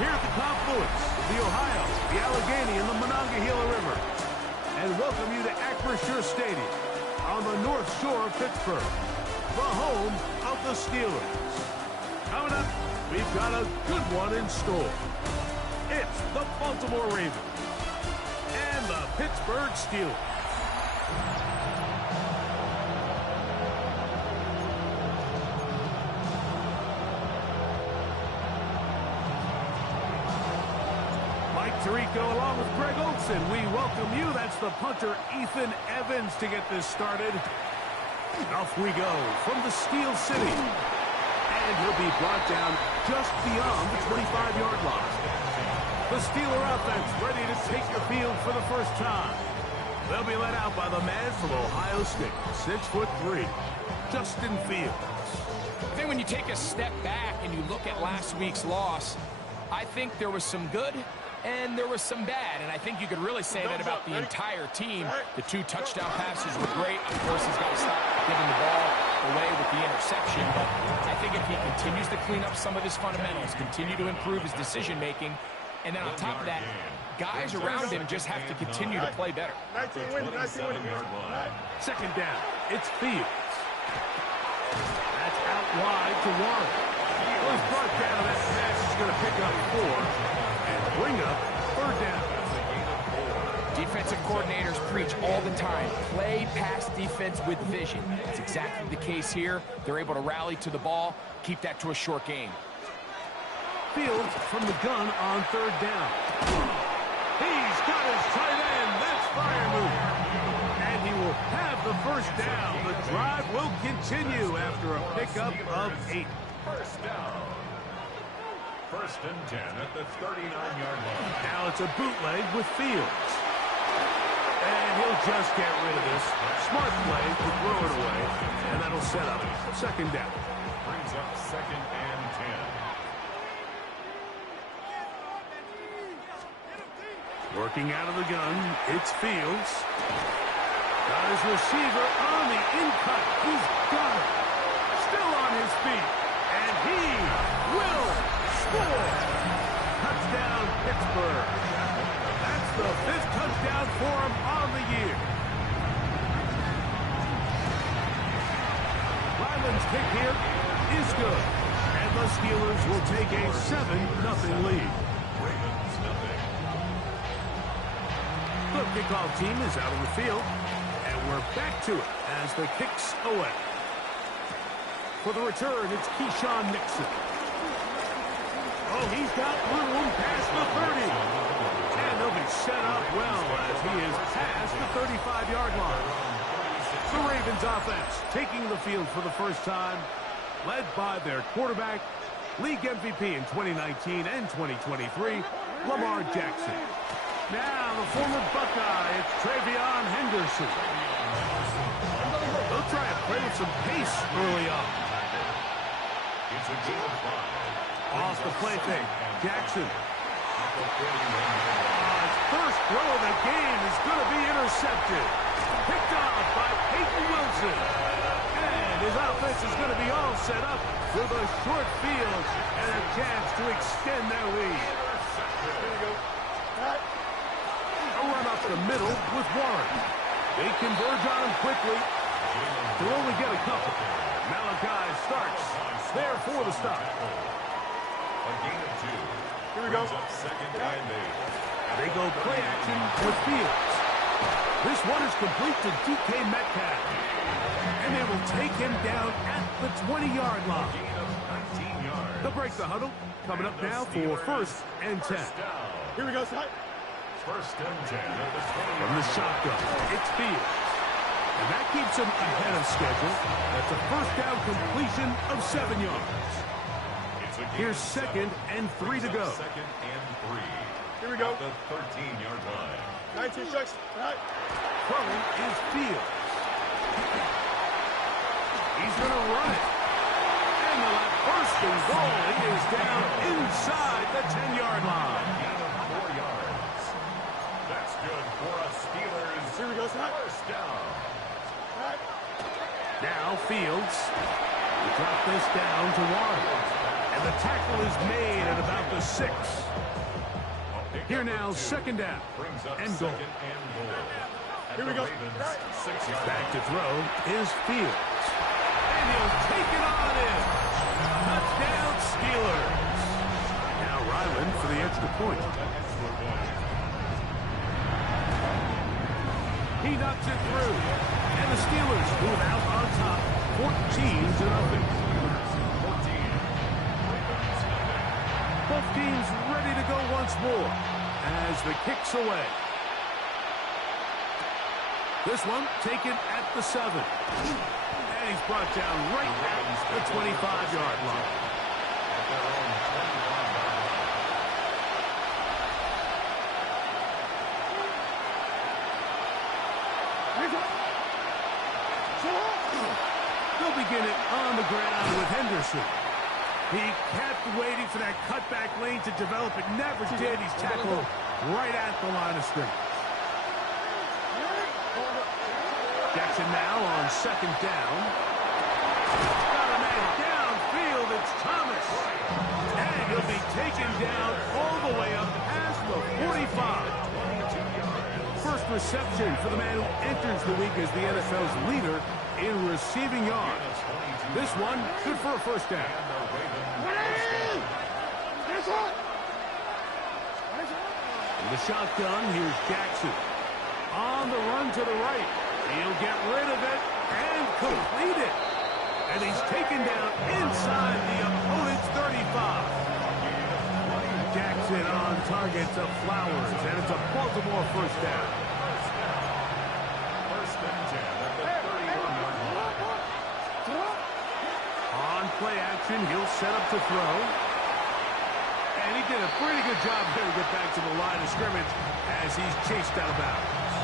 here at the confluence of the Ohio, the Allegheny, and the Monongahela River, and welcome you to Acrisure Stadium on the North Shore of Pittsburgh, the home of the Steelers. Coming up, we've got a good one in store. It's the Baltimore Ravens and the Pittsburgh Steelers. Tirico along with Greg Olson. We welcome you. That's the punter, Ethan Evans, to get this started. Off we go from the Steel City. And he'll be brought down just beyond the 25-yard line. The Steeler offense ready to take the field for the first time. They'll be led out by the man from Ohio State, 6'3", Justin Fields. I think when you take a step back and you look at last week's loss, I think there was some good and there was some bad, and I think you could really say that about the entire team. The 2 touchdown passes were great. Of course, he's got to stop giving the ball away with the interception, but I think if he continues to clean up some of his fundamentals, continue to improve his decision-making, and then on top of that, guys around him just have to continue to play better. 19 winning. Second down, it's Fields. That's out wide to Warren. Well, he's brought down. That pass is going to pick up 4. Bring up third down. Defensive coordinators preach all the time. Play pass defense with vision. That's exactly the case here. They're able to rally to the ball, keep that to a short game. Fields from the gun on third down. He's got his tight end. That's fire move. And he will have the first down. The drive will continue after a pickup of 8. First down. First and 10 at the 39-yard line. Now it's a bootleg with Fields. And he'll just get rid of this. Smart play to throw it away. And that'll set up second down. Brings up second and 10. Working out of the gun, it's Fields. Got his receiver on the in-cut. He's got it. Still on his feet. And he will score. Touchdown, Pittsburgh. That's the 5th touchdown for him on the year. Ryland's kick here is good. And the Steelers will take a 7-0 lead. Ravens nothing. The kickoff team is out on the field. And we're back to it as the kick's away. For the return, it's Keyshawn Nixon. Oh, he's got room past the 30. And they'll be set up well as he is past the 35-yard line. The Ravens offense taking the field for the first time, led by their quarterback, league MVP in 2019 and 2023, Lamar Jackson. Now the former Buckeye, it's Travion Henderson. They'll try and play with some pace early on. It's a gain of 5. Off the play fake, Jackson. His first throw of the game is going to be intercepted. Picked off by Peyton Wilson. And his offense is going to be all set up with a short field and a chance to extend their lead. A run up the middle with Warren. They converge on him quickly. They'll only get a couple. Malachi starts there for the stop. A gain of 2. Here we go. Second and 8. They go play action with Fields. This one is complete to DK Metcalf. And they will take him down at the 20-yard line. Gain of 19 yards. They'll break the huddle. Coming up now for first and 10. Here we go, First and 10 at the 20. From the shotgun, it's Fields. And that keeps him ahead of schedule. That's a first down completion of 7 yards. Here's second and 3 to go. Second and 3. Here we go. At the 13-yard line. 19 strikes. Throwing is Fields. He's going to run it. And the first and goal is down inside the 10-yard line. Gain of 4 yards. That's good for a Steelers. Here we go, first down. Now Fields will drop this down to Warren. And And the tackle is made at about the 6. Here now, second down and goal. Here we go. Back to throw is Fields. And he'll take it on in. Touchdown, Steelers. Now Ryland for the extra point. He knocks it through. And the Steelers move out on top, 14-0. Both teams ready to go once more as the kick's away. This one taken at the 7. And he's brought down right at the 25-yard line. They'll begin it on the ground with Henderson. He kept waiting for that cutback lane to develop. It never did. He's tackled right at the line of scrimmage. Jackson now on second down. Got a man downfield. It's Thomas. And he'll be taken down all the way up past the 45. First reception for the man who enters the week as the NFL's leader in receiving yards. This one, good for a first down. In the shotgun, here's Jackson. On the run to the right. He'll get rid of it and complete it. And he's taken down inside the opponent's 35. Jackson on target to Flowers, and it's a Baltimore first down. First and 10 at the 31-yard line. On play action, he'll set up to throw. And he did a pretty good job there to get back to the line of scrimmage as he's chased out of bounds.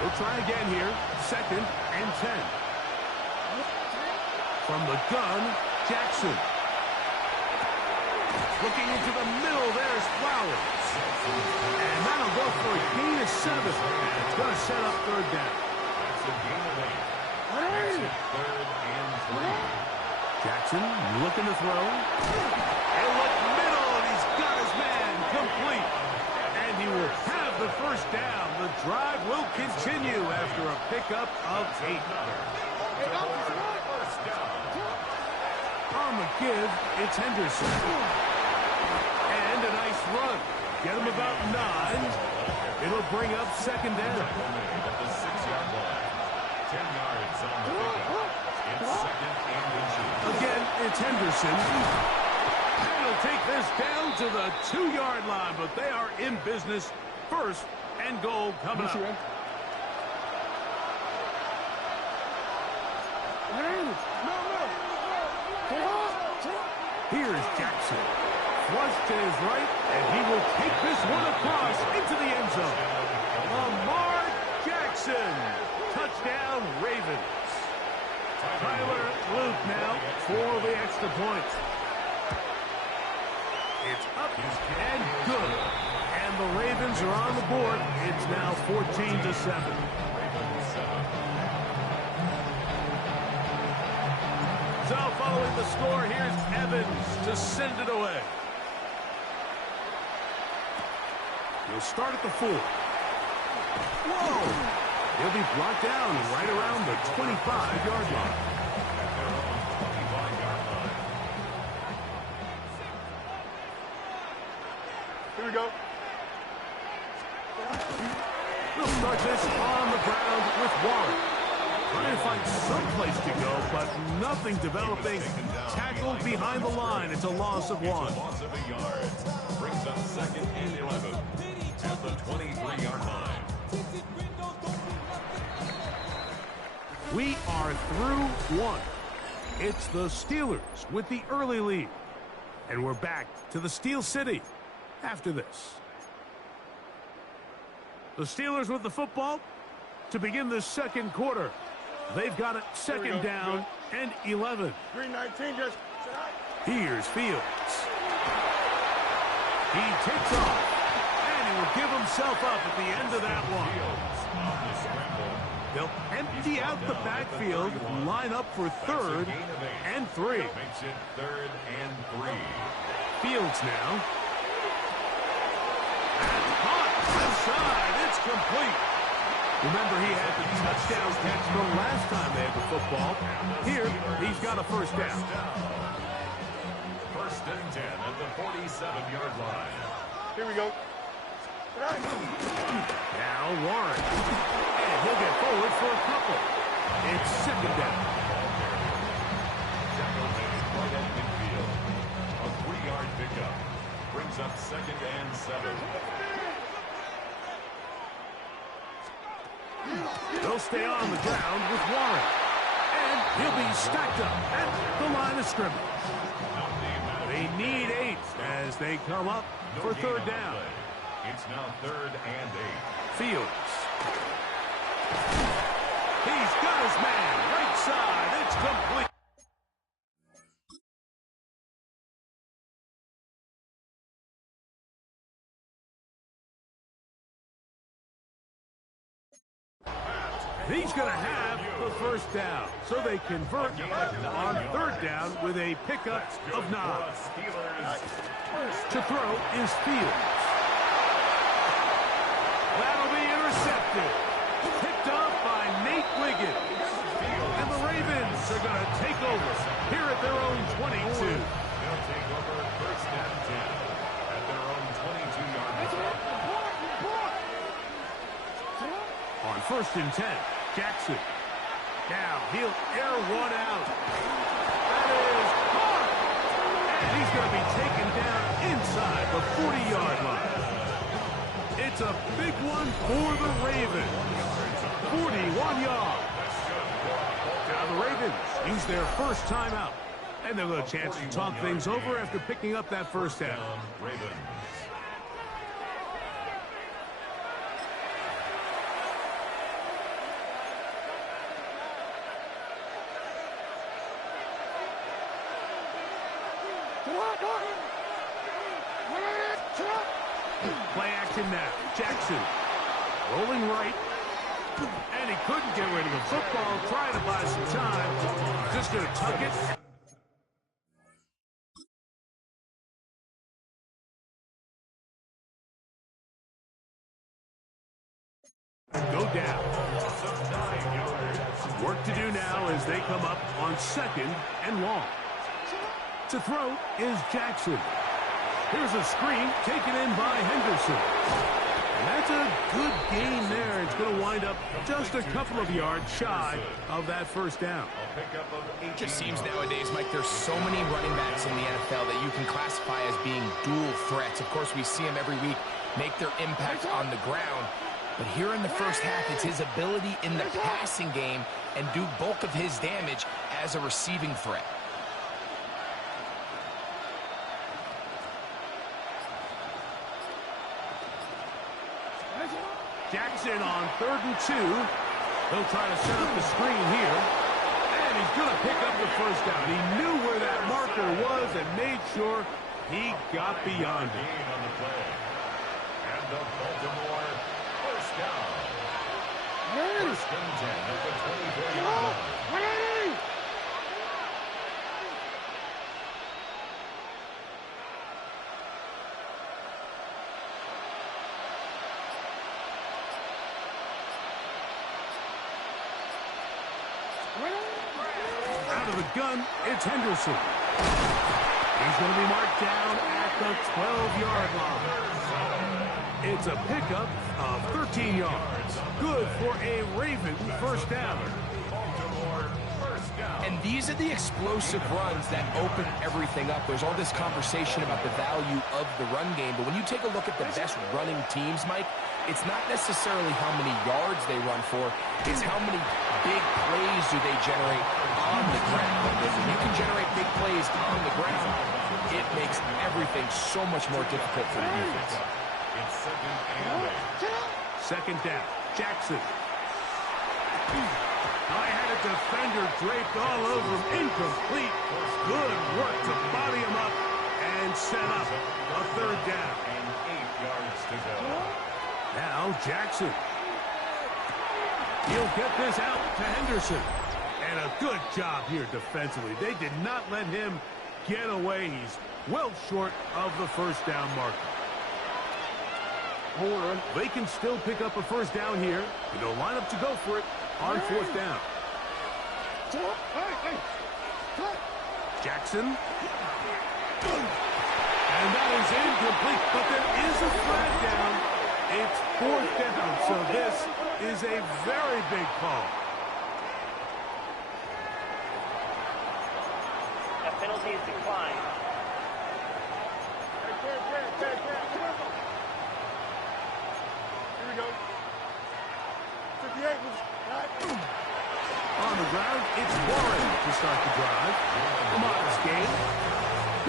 We'll try again here. Second and 10. From the gun, Jackson. Looking into the middle, there's Flowers. And that'll go for a gain of 7. And it's going to set up third down. That's a gain of 8. That's it, third and 3. Jackson looking to throw. And look middle, and he's got his man complete. And he will have the first down. The drive will continue after a pickup of 8. On the give, it's Henderson. And a nice run. Get him about 9. It'll bring up second down. At the 6-yard line. 10 yards on the pickup. It's second and 2. Again, it's Henderson. And he'll take this down to the 2-yard line, but they are in business. First and goal coming up. Here's Jackson. Flush to his right, and he will take this one across into the end zone. Lamar Jackson. Touchdown, Ravens. Tyler Luke now for the extra point. It's up and good. And the Ravens are on the board. It's now 14-7. So following the score, here's Evans to send it away. He'll start at the 4. Whoa! He'll be brought down right around the 25-yard line. Here we go. We'll start this on the ground with Warren. Trying to find some place to go, but nothing developing. Tackled behind the line. It's a loss of 1. Loss of a yard. Brings up second and 11 at the 23-yard line. We are through 1. It's the Steelers with the early lead. And we're back to the Steel City after this. The Steelers with the football to begin the second quarter. They've got it second down and 11. 319 just. Here's Fields. He takes off, and he will give himself up at the end of that one. Fields on the scramble. They'll empty out the backfield, line up for 3rd and 3. Makes it 3rd and 3. Fields now. And caught inside. It's complete. Remember, he had the touchdown catch the last time they had the football. Here, he's got a first down. 1st and 10 at the 47-yard line. Here we go. Now Warren. And he'll get forward for a couple. It's 2nd down. Tackle made right at midfield. A 3-yard pickup. Brings up 2nd and 7. They'll stay on the ground with Warren. And he'll be stacked up at the line of scrimmage. They need 8 as they come up for 3rd down. It's now 3rd and 8. Fields. He's got his man. Right side. It's complete. He's going to have the first down. So they convert on 3rd down with a pickup of 9. To throw is Fields. That'll be intercepted. Picked up by Nate Wiggins. And the Ravens are going to take over here at their own 22. They'll take over 1st and 10 at their own 22-yard line. On 1st and 10, Jackson. Now he'll air one out. That is caught. And he's going to be taken down inside the 40-yard line. It's a big one for the Ravens. 41 yards. Now the Ravens use their first timeout. And they'll have a chance to talk things over after picking up that first down. Ravens. Play action now. Jackson rolling right. And he couldn't get rid of the football. Trying to buy some time. Just going to tuck it. Go down. Work to do now as they come up on 2nd and long. To throw is Jackson. Here's a screen taken in by Henderson. And that's a good gain there. It's going to wind up just a couple of yards shy of that first down. It just seems nowadays, Mike, there's so many running backs in the NFL that you can classify as being dual threats. Of course, we see them every week make their impact on the ground. But here in the first half, it's his ability in the passing game and do bulk of his damage as a receiving threat. Jackson on 3rd and 2. He'll try to set up the screen here. And he's going to pick up the first down. He knew where that marker was and made sure he got beyond it. On the play. And the Baltimore first down. 1st and 10 at the 24-yard line. Out of the gun, it's Henderson. He's going to be marked down at the 12-yard line. It's a pickup of 13 yards. Good for a Raven first down. And these are the explosive runs that open everything up. There's all this conversation about the value of the run game, but when you take a look at the best running teams, Mike, it's not necessarily how many yards they run for, it's how many big plays do they generate on the ground. And when you can generate big plays on the ground, it makes everything so much more difficult for the defense. It's 2nd and 8. 2nd down, Jackson. I had a defender draped all over him. Incomplete. Good work to body him up and set up a 3rd down. And 8 yards to go. Now Jackson. He'll get this out to Henderson. And a good job here defensively. They did not let him get away. He's well short of the first down marker. They can still pick up a first down here. And they'll line up to go for it on fourth down. Jackson. And that is incomplete, but there is a flag down. It's fourth down, so this is a very big call. A penalty is declined. Here we go. 58 was right. On the ground, it's Warren to start the drive. A modest gain,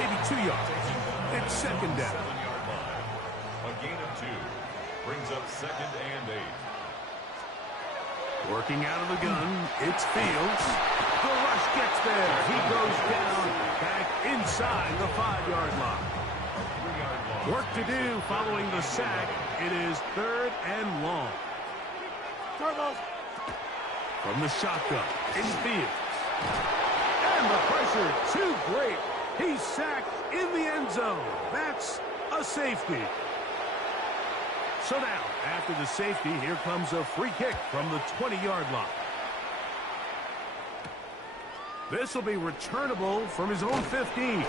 maybe 2 yards. It's second down. A gain of 2 brings up 2nd and 8. Working out of the gun, it's Fields. The rush gets there. He goes down back inside the 5-yard line. Work to do following the sack. It is 3rd and long. From the shotgun, it's Fields. And the pressure too great. He's sacked in the end zone. That's a safety. So now, after the safety, here comes a free kick from the 20-yard line. This will be returnable from his own 15. And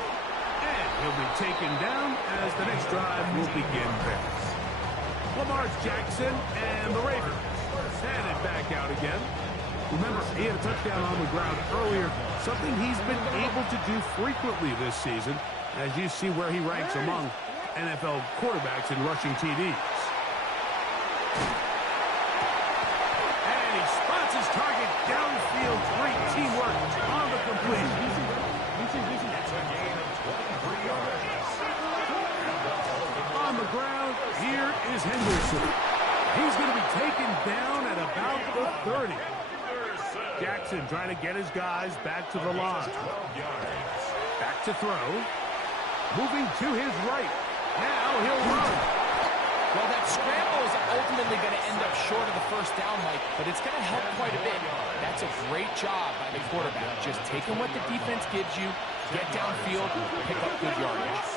he'll be taken down as the next drive will begin there. Lamar Jackson and the Ravens headed back out again. Remember, he had a touchdown on the ground earlier, something he's been able to do frequently this season, as you see where he ranks among NFL quarterbacks in rushing TDs. And he spots his target downfield. Great teamwork on the completion. On the ground, here is Henderson. He's going to be taken down at about the 30. Jackson trying to get his guys back to the line. Back to throw. Moving to his right. Now he'll run. Well, that scramble is ultimately going to end up short of the first down, Mike, but it's going to help quite a bit. That's a great job by the quarterback. Just taking what the defense gives you, get downfield, pick up good yardage.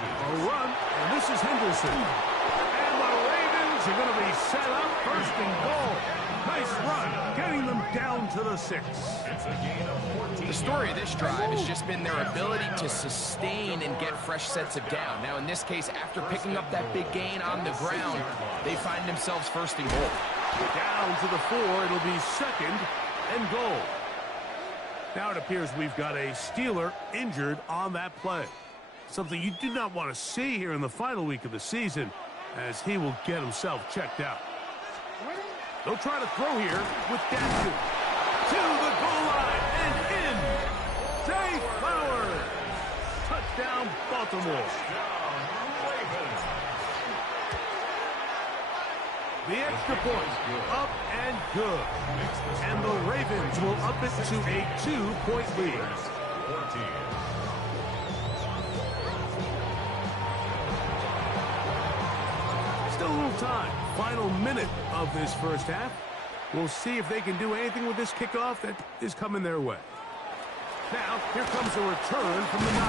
A run, and this is Henderson. And the Ravens are going to be set up 1st and goal. Nice run, getting them down to the 6. The story of this drive has just been their ability to sustain and get fresh sets of down. Now, in this case, after picking up that big gain on the ground, they find themselves 1st and goal. Down to the 4, it'll be 2nd and goal. Now it appears we've got a Steeler injured on that play. Something you do not want to see here in the final week of the season, as he will get himself checked out. They'll try to throw here with Jackson. To the goal line and in. Zay Flowers. Touchdown, Baltimore. The extra point, up and good. And the Ravens will up it to a 2-point lead. Still a little time. Final minute of this first half. We'll see if they can do anything with this kickoff that is coming their way. Now, here comes a return from the 9.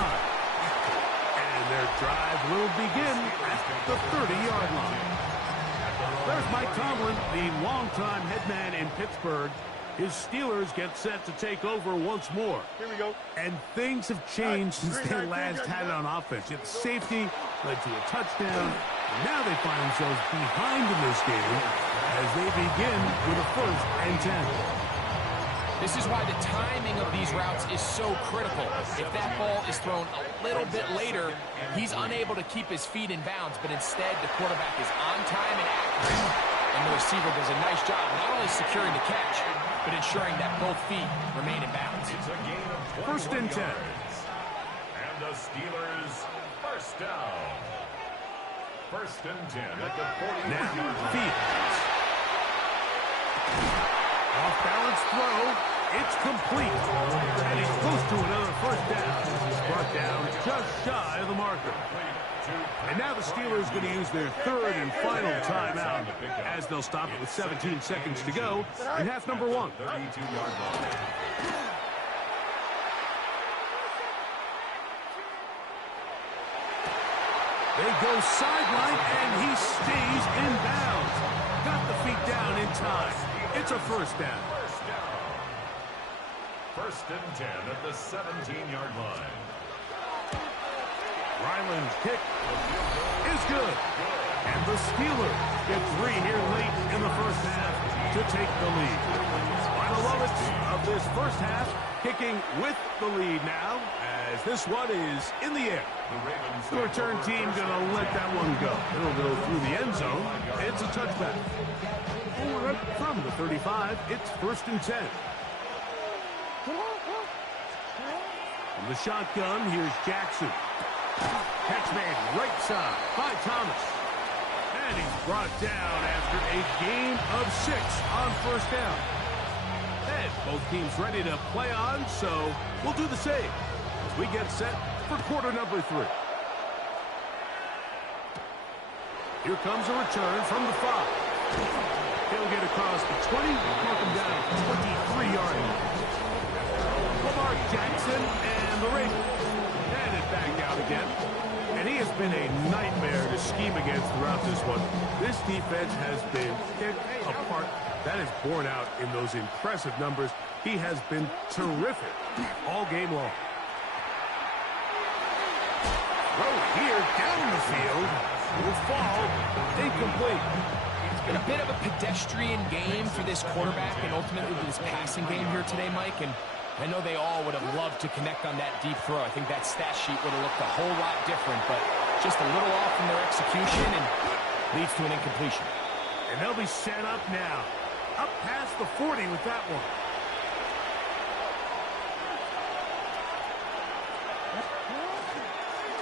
And their drive will begin at the 30-yard line. There's Mike Tomlin, the longtime head man in Pittsburgh. His Steelers get set to take over once more. Here we go. And things have changed since they last had it on offense. Yet safety led to a touchdown. And now they find themselves behind in this game as they begin with a 1st and 10. This is why the timing of these routes is so critical. If that ball is thrown a little bit later, he's unable to keep his feet in bounds, but instead the quarterback is on time and accurate, and the receiver does a nice job not only securing the catch, but ensuring that both feet remain in bounds. It's a gain of 1st and 10. And the Steelers 1st down. 1st and 10 at the 40. Now, Fields. Off-balance throw. It's complete. And he's close to another first down. He's brought down just shy of the marker. And now the Steelers going to use their third and final timeout as they'll stop it with 17 seconds to go in half number one. They go sideline, and he stays in bounds. Got the feet down in time. It's a first down. First and 10 at the 17-yard line. Ryland's kick is good. And the Steelers get 3 here late in the first half to take the lead. Final moments of this first half, kicking with the lead now as this one is in the air. The return team going to let that one go. It'll go through the end zone. It's a touchback. Forward from the 35, it's first and 10. From the shotgun, here's Jackson. Catch made right side by Thomas. And he's brought down after a gain of 6 on first down. And both teams ready to play on, so we'll do the same as we get set for quarter number 3. Here comes a return from the 5. He'll get across the 20, knock him down at the 23-yard line. Lamar Jackson and the Ravens head it back out again. And he has been a nightmare to scheme against throughout this one. This defense has been picked apart. That is borne out in those impressive numbers. He has been terrific all game long. Throw here down the field. Will fall incomplete. It's been a bit of a pedestrian game for this quarterback and ultimately this passing game here today, Mike. And I know they all would have loved to connect on that deep throw. I think that stat sheet would have looked a whole lot different, but just a little off in their execution and leads to an incompletion. And they'll be set up now. Up past the 40 with that one.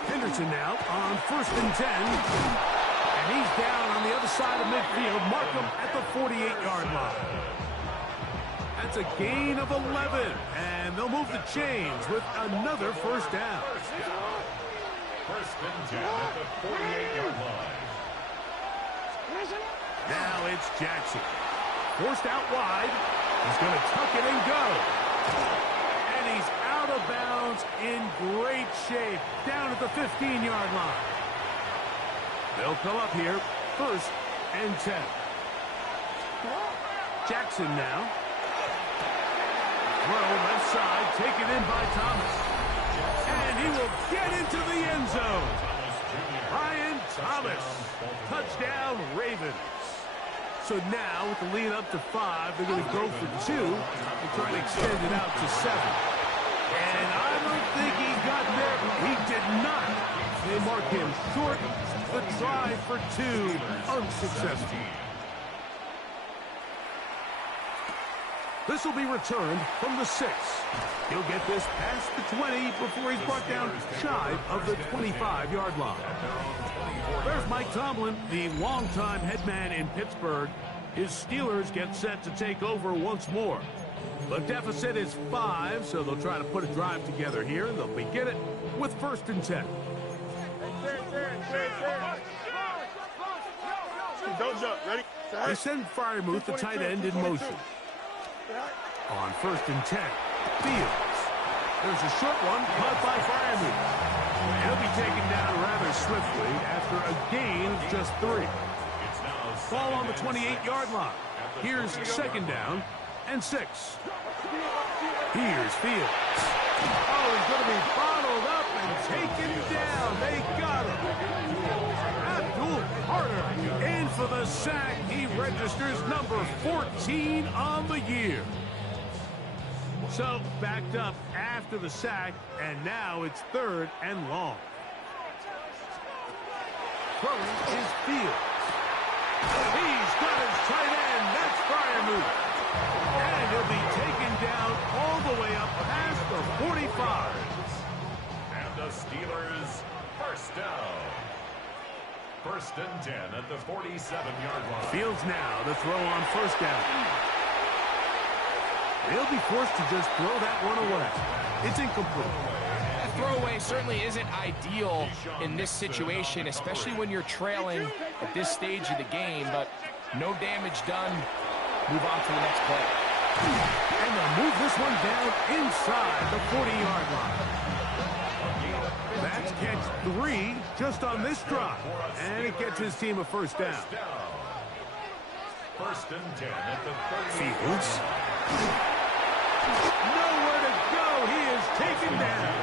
Henderson now on first and 10. And he's down on the other side of midfield. Markham at the 48-yard line. That's a gain of 11. And they'll move the chains with another first down. First and 10 at the 48-yard line. Now it's Jackson. Forced out wide. He's going to tuck it and go. And he's out of bounds in great shape down at the 15-yard line. They'll come up here first and 10. Jackson now. Throw left side, taken in by Thomas. And he will get into the end zone. Brian Thomas. Touchdown, Ravens. So now, with the lead up to 5, they're going to go for 2 and try to extend it out to 7. And I don't think he got there. He did not. They mark him short. The try for 2, unsuccessful. This will be returned from the 6. He'll get this past the 20 before he's brought down shy of the 25-yard line. There's Mike Tomlin, the longtime head man in Pittsburgh. His Steelers get set to take over once more. The deficit is 5, so they'll try to put a drive together here, and they'll begin it with first and 10. Don't jump. Ready? They send Freiermuth, the tight end, in motion. On first and 10, Fields. There's a short one caught by Freiermuth. He'll be taken down rather swiftly after a gain of just 3. Ball on the 28-yard line. Here's second down and 6. Here's Fields. Oh, he's going to be bottled up and taken down. They got him. Abdul Carter in for the sack. He registers number 14 on the year. So backed up after the sack, and now it's third and long. Throwing is Fields. He's got his tight end. That's Freiermuth. And he'll be taken down all the way up past the 45. And the Steelers first down. First and 10 at the 47-yard line. Fields now to throw on first down. They'll be forced to just throw that one away. It's incomplete. That throwaway certainly isn't ideal in this situation, especially when you're trailing at this stage of the game, but no damage done. Move on to the next play. And they'll move this one down inside the 40-yard line. That's catch 3 just on this drive, and it gets his team a first down. First and 10 at the 30. Fields. Nowhere to go. He is taken down.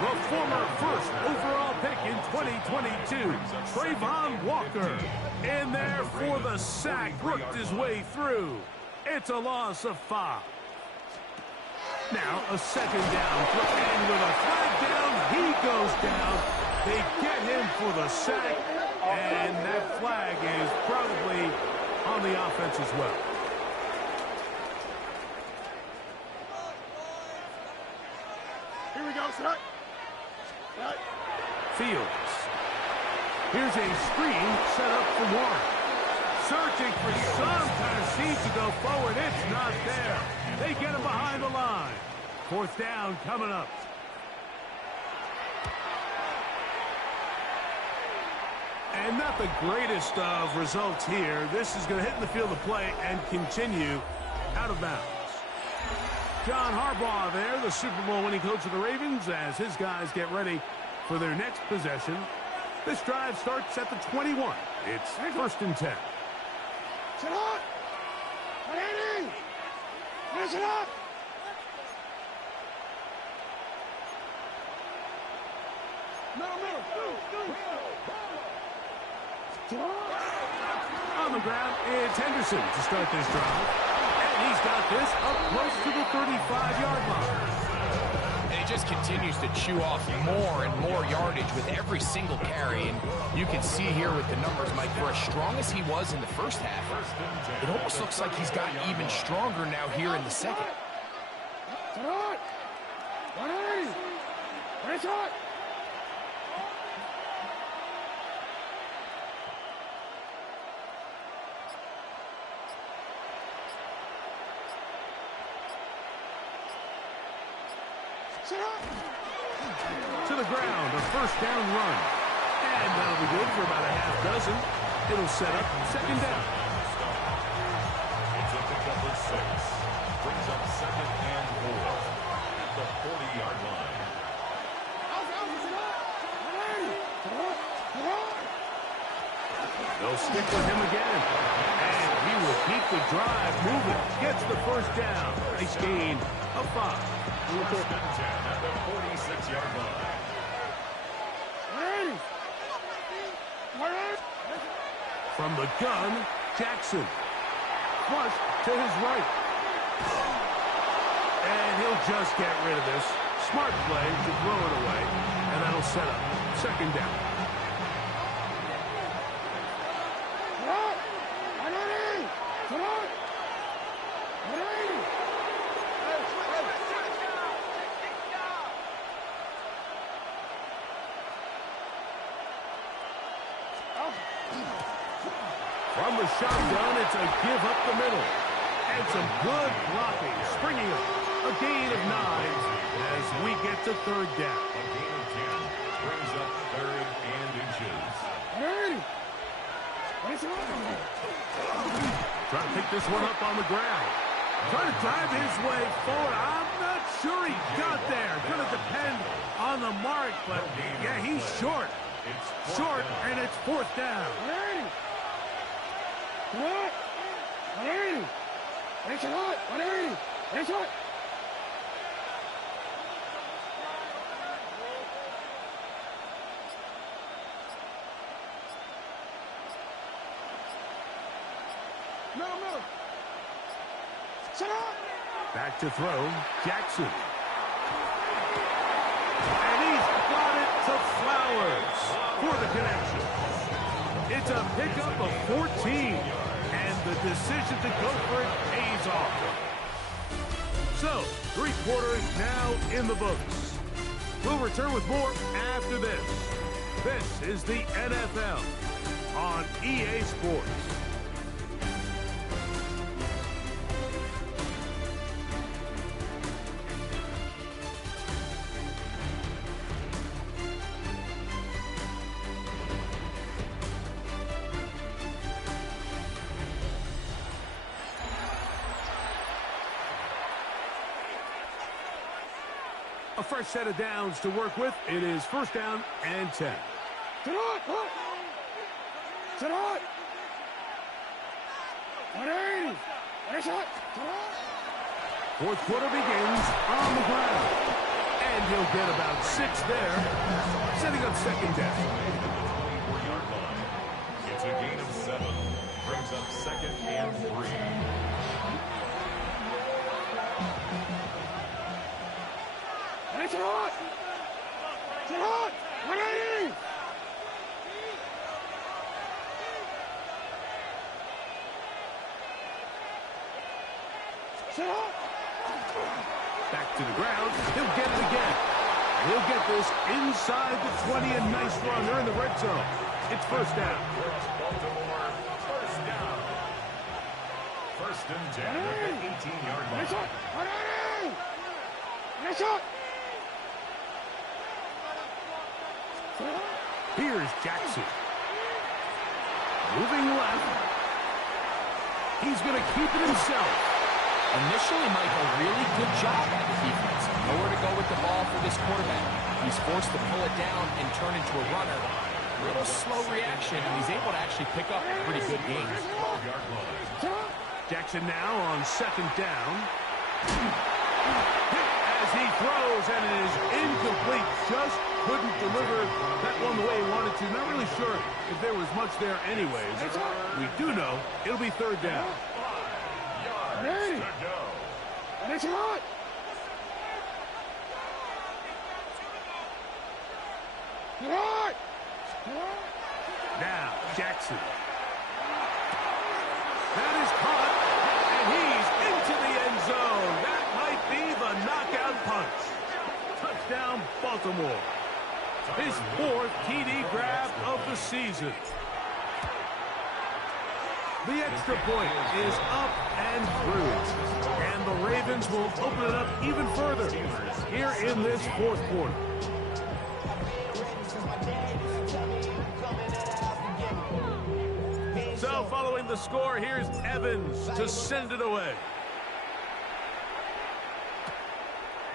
The former first overall pick in 2022, Trayvon Walker, in there for the sack, worked his way through. It's a loss of 5. Now a second down, and with a flag down, he goes down. They get him for the sack, and that flag is probably on the offense as well. Here we go, set. Fields. Here's a screen set up for Warren. Searching for some kind of seed to go forward. It's not there. They get him behind the line. Fourth down coming up. And not the greatest of results here. This is going to hit in the field of play and continue out of bounds. John Harbaugh there, the Super Bowl winning coach of the Ravens, as his guys get ready for their next possession. This drive starts at the 21. It's first and 10. Sit up! 180! Finish it up! On the ground, it's Henderson to start this drive. And he's got this up close to the 35-yard line. And he just continues to chew off more and more yardage with every single carry. And you can see here with the numbers, Mike, for as strong as he was in the first half, it almost looks like he's gotten even stronger now here in the second. Sit up! 180! Finish it! To the ground, a first down run. And that'll be good for about a half dozen. It'll set up second down. It's up to number 6. Brings up second and 4 at the 40-yard line. They'll stick with him again. And he will keep the drive moving. Gets the first down. Nice gain of 5. First and 10 at the 46-yard line. From the gun, Jackson. Flush to his right. And he'll just get rid of this. Smart play to throw it away. And that'll set up second down. From the shotgun, it's a give up the middle. And some good blocking, springing up. A gain of 9 as we get to third down. A gain of 10 brings up third and inches. Trying to pick this one up on the ground. Trying to drive his way forward. I'm not sure he got there. Going to depend on the mark, but yeah, he's short. Short, and it's fourth down. 180! Finish it up! 180! Finish it! No! Sit up! Back to throw, Jackson. And he's got it to Flowers for the connection. It's a pickup of 14, and the decision to go for it pays off. So, 3 quarters now in the books. We'll return with more after this. This is the NFL on EA Sports. A fresh set of downs to work with. It is first down and 10. Sit on! Sit on! 180! Nice shot! Sit on! Fourth quarter begins on the ground. And he'll get about 6 there, setting up second down. It's a gain of 7. Brings up second and 3. Nice shot! Sit on! 180! Sit on! Back to the ground. He'll get it again. He'll get this inside the 20, and nice run. They're in the red zone. It's first down. Baltimore, first down. First and 10 at the 18-yard line. Nice shot! 180! Nice shot! Here's Jackson. Moving left. He's going to keep it himself. Initially, Mike, a really good job by the defense. Nowhere to go with the ball for this quarterback. He's forced to pull it down and turn into a runner. Little slow reaction, and he's able to actually pick up pretty good gains. Jackson now on second down. As he throws, and it is incomplete. Just couldn't deliver that one the way he wanted to. Not really sure if there was much there anyways. We do know it'll be third down. Ready! Nice shot! Sit on! Now, Jackson. That is caught, and he's into the end zone. That might be the knockout punch. Touchdown, Baltimore. His 4th TD grab of the season. The extra point is up and through. And the Ravens will open it up even further here in this fourth quarter. So following the score, here's Evans to send it away.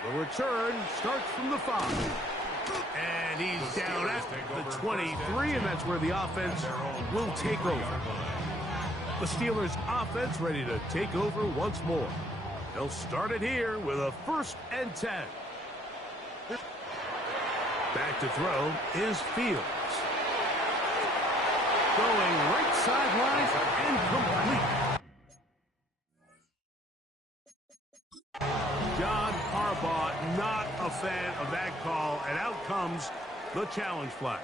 The return starts from the 5. And he's down at the 23, and that's where the offense will take over. The Steelers' offense ready to take over once more. They'll start it here with a first and 10. Back to throw is Fields. Going right sideline and complete. John Harbaugh not a fan of that call, and out comes the challenge flag.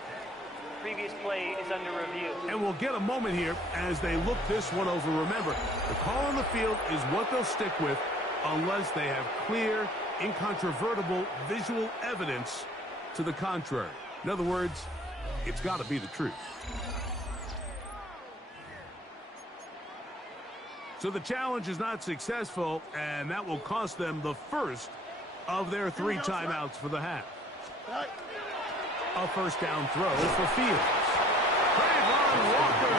Previous play is under review. And we'll get a moment here as they look this one over. Remember, the call on the field is what they'll stick with unless they have clear, incontrovertible visual evidence to the contrary. In other words, it's got to be the truth. So the challenge is not successful, and that will cost them the first of their 3 timeouts for the half. A first down throw for Fields. Trayvon Walker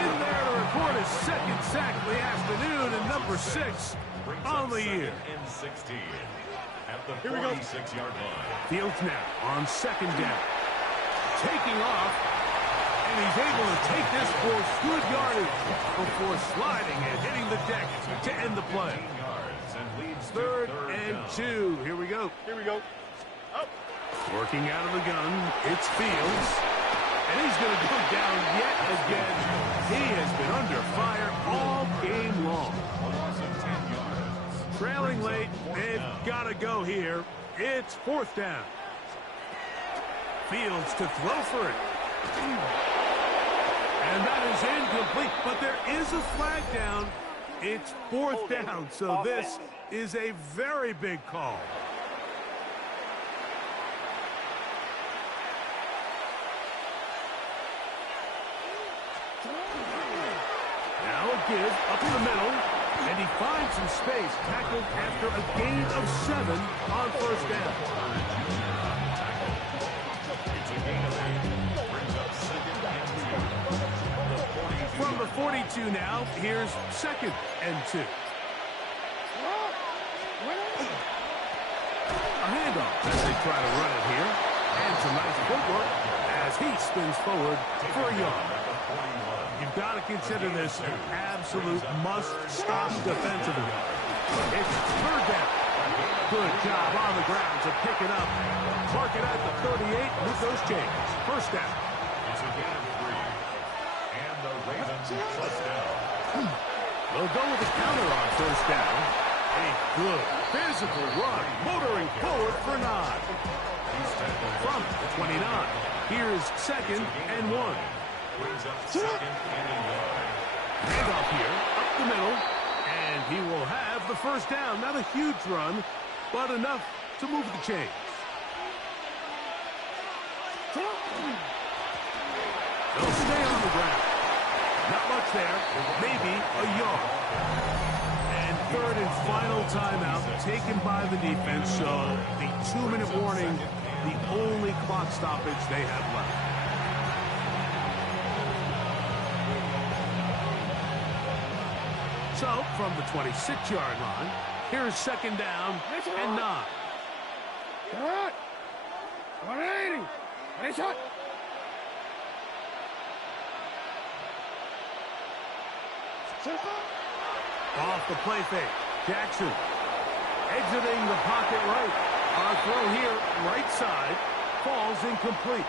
in there to record his 2nd sack of the afternoon, and number 6 on the year. At the 46-yard line. Fields now on second down. Taking off, and he's able to take this for good yardage before sliding and hitting the deck to end the play. Third and 2. Here we go. Up. Working out of the gun, it's Fields. And he's going to go down yet again. He has been under fire all game long. Trailing late, they've got to go here. It's 4th down. Fields to throw for it. And that is incomplete, but there is a flag down. It's 4th down, so this is a very big call. Now a give up in the middle, and he finds some space, tackled after a gain of 7 on first down. From the 42 now, here's 2nd and 2. A handoff as they try to run it here. And some nice footwork as he spins forward for a yard. You've got to consider this an absolute must-stop defensively. It's third down. Good job on the ground to pick it up. Mark it at the 38 with those chains. First down. It's a gain of 3. And the Ravens touchdown. They'll go with the counter on first down. A good physical run, motoring forward for 9. From the 29, here's 2nd and 1. Brings up 2nd and a yard. Handoff here, up the middle, and he will have the first down. Not a huge run, but enough to move the chains. They'll stay on the ground. Not much there, maybe a yard. And third and final timeout taken by the defense, so the 2-minute warning, the only clock stoppage they have left. So, from the 26-yard line, here's 2nd down and 9. Shot. 180. Ready, shot. Off the play fake. Jackson exiting the pocket right. Our throw here, right side, falls incomplete.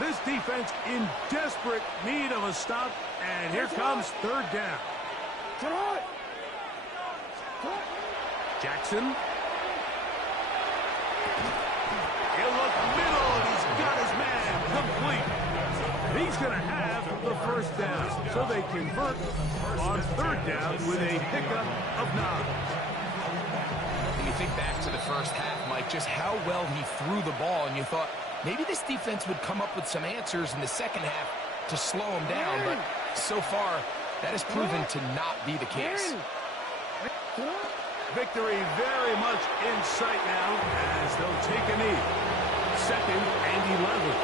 This defense in desperate need of a stop, and here comes 3rd down. Jackson. He'll look middle, and he's got his man complete. He's going to have the first down, so they convert on 3rd down with a pickup of 9. When you think back to the first half, Mike, just how well he threw the ball, and you thought maybe this defense would come up with some answers in the second half to slow him down, but so far that has proven to not be the case. Victory very much in sight now as they'll take a knee. 2nd and 11.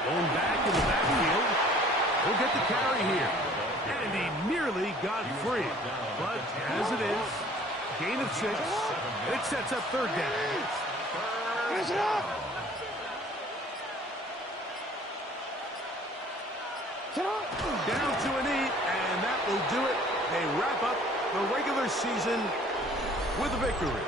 Going back in the backfield. He'll get the carry here. And he nearly got free. But as it is, gain of 6. It sets up 3rd down. Down to a knee, and that will do it. They wrap up the regular season with a victory.